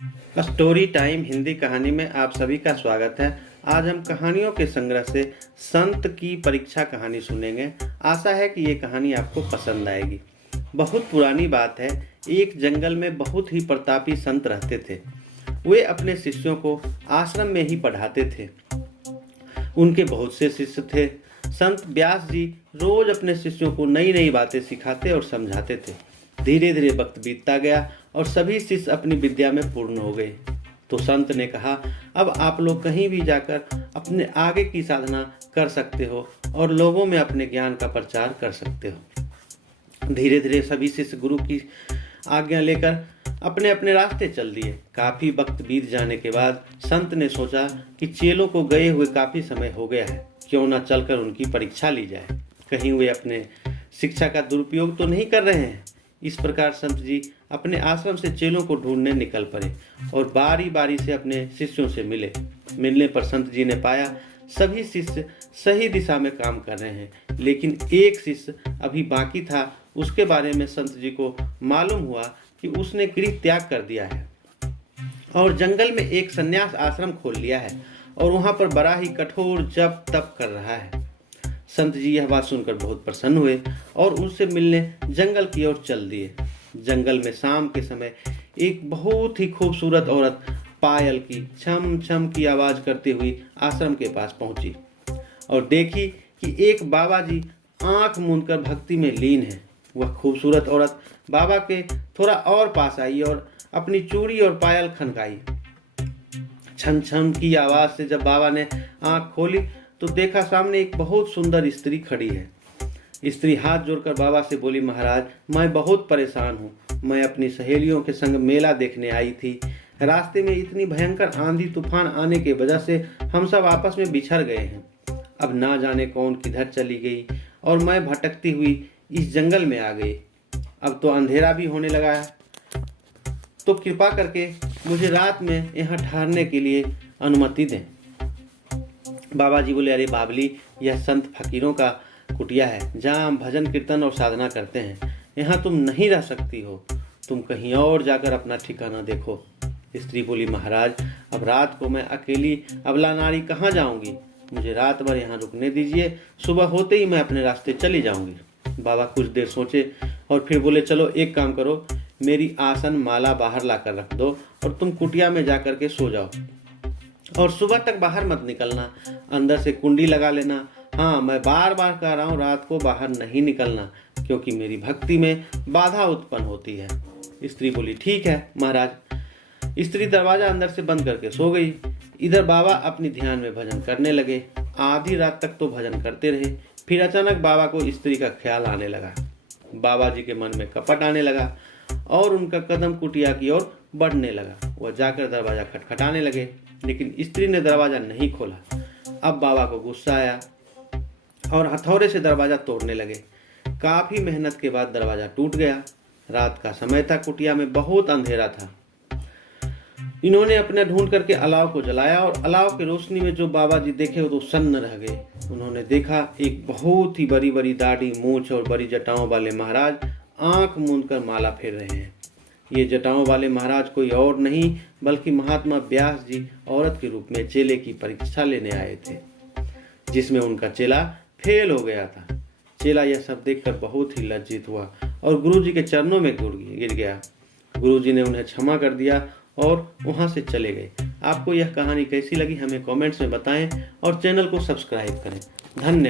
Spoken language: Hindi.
स्टोरी टाइम हिंदी कहानी में आप सभी का स्वागत है। आज हम कहानियों के संग्रह से संत की परीक्षा कहानी सुनेंगे। आशा है कि ये कहानी आपको पसंद आएगी। बहुत पुरानी बात है, एक जंगल में बहुत ही प्रतापी संत रहते थे। वे अपने शिष्यों को आश्रम में ही पढ़ाते थे। उनके बहुत से शिष्य थे। संत व्यास जी रोज अपने शिष्यों को नई नई बातें सिखाते और समझाते थे। धीरे धीरे वक्त बीतता गया और सभी शिष्य अपनी विद्या में पूर्ण हो गए। तो संत ने कहा, अब आप लोग कहीं भी जाकर अपने आगे की साधना कर सकते हो और लोगों में अपने ज्ञान का प्रचार कर सकते हो। धीरे धीरे सभी शिष्य गुरु की आज्ञा लेकर अपने अपने रास्ते चल दिए। काफी वक्त बीत जाने के बाद संत ने सोचा कि चेलों को गए हुए काफी समय हो गया है, क्यों न चलकर उनकी परीक्षा ली जाए। कहीं वे अपने शिक्षा का दुरुपयोग तो नहीं कर रहे हैं। इस प्रकार संत जी अपने आश्रम से चेलों को ढूंढने निकल पड़े और बारी बारी से अपने शिष्यों से मिले। मिलने पर संत जी ने पाया सभी शिष्य सही दिशा में काम कर रहे हैं, लेकिन एक शिष्य अभी बाकी था। उसके बारे में संत जी को मालूम हुआ कि उसने गृह त्याग कर दिया है और जंगल में एक संन्यास आश्रम खोल लिया है और वहां पर बड़ा ही कठोर जप तप कर रहा है। संत जी यह बात सुनकर बहुत प्रसन्न हुए और उनसे मिलने जंगल की ओर चल दिए। जंगल में शाम के समय एक बहुत ही खूबसूरत औरत पायल की छम छम की आवाज करती हुई आश्रम के पास पहुंची और देखी कि एक बाबा जी आंख मूंदकर भक्ति में लीन है। वह खूबसूरत औरत बाबा के थोड़ा और पास आई और अपनी चूड़ी और पायल खनकाई। छम छम की आवाज से जब बाबा ने आंख खोली तो देखा सामने एक बहुत सुंदर स्त्री खड़ी है। स्त्री हाथ जोड़कर बाबा से बोली, महाराज मैं बहुत परेशान हूँ। मैं अपनी सहेलियों के संग मेला देखने आई थी। रास्ते में इतनी भयंकर आंधी तूफान आने की वजह से हम सब आपस में बिछड़ गए हैं। अब ना जाने कौन किधर चली गई और मैं भटकती हुई इस जंगल में आ गई। अब तो अंधेरा भी होने लगा है, तो कृपा करके मुझे रात में यहाँ ठहरने के लिए अनुमति दें। बाबा जी बोले, अरे बाबली, यह संत फकीरों का कुटिया है जहाँ हम भजन कीर्तन और साधना करते हैं। यहाँ तुम नहीं रह सकती हो, तुम कहीं और जाकर अपना ठिकाना देखो। स्त्री बोली, महाराज अब रात को मैं अकेली अबला नारी कहाँ जाऊंगी। मुझे रात भर यहाँ रुकने दीजिए, सुबह होते ही मैं अपने रास्ते चली जाऊंगी। बाबा कुछ देर सोचे और फिर बोले, चलो एक काम करो, मेरी आसन माला बाहर ला कर रख दो और तुम कुटिया में जाकर के सो जाओ और सुबह तक बाहर मत निकलना। अंदर से कुंडी लगा लेना। हाँ, मैं बार बार कह रहा हूँ, रात को बाहर नहीं निकलना, क्योंकि मेरी भक्ति में बाधा उत्पन्न होती है। स्त्री बोली, ठीक है महाराज। स्त्री दरवाजा अंदर से बंद करके सो गई। इधर बाबा अपनी ध्यान में भजन करने लगे। आधी रात तक तो भजन करते रहे। फिर अचानक बाबा को स्त्री का ख्याल आने लगा। बाबा जी के मन में कपट आने लगा और उनका कदम कुटिया की ओर बढ़ने लगा। वह जाकर दरवाजा खटखटाने लगे, लेकिन स्त्री ने दरवाजा नहीं खोला। अब बाबा को गुस्सा आया और हथौड़े से दरवाजा तोड़ने लगे। काफी मेहनत के बाद दरवाजा टूट गया। रात का समय था, कुटिया में बहुत अंधेरा था। इन्होंने अपने ढूंढ करके अलाव को जलाया और अलाव की रोशनी में जो बाबा जी देखे वो तो सन्न रह गए। उन्होंने देखा एक बहुत ही बड़ी बड़ी दाढ़ी, मूंछ और बड़ी जटाओं वाले महाराज आंख मूंदकर माला फेर रहे हैं। ये जटाओं वाले महाराज कोई और नहीं बल्कि महात्मा व्यास जी औरत के रूप में चेले की परीक्षा लेने आए थे, जिसमें उनका चेला फेल हो गया था। चेला यह सब देखकर बहुत ही लज्जित हुआ और गुरुजी के चरणों में गिर गया। गुरुजी ने उन्हें क्षमा कर दिया और वहां से चले गए। आपको यह कहानी कैसी लगी हमें कमेंट्स में बताएं और चैनल को सब्सक्राइब करें। धन्यवाद।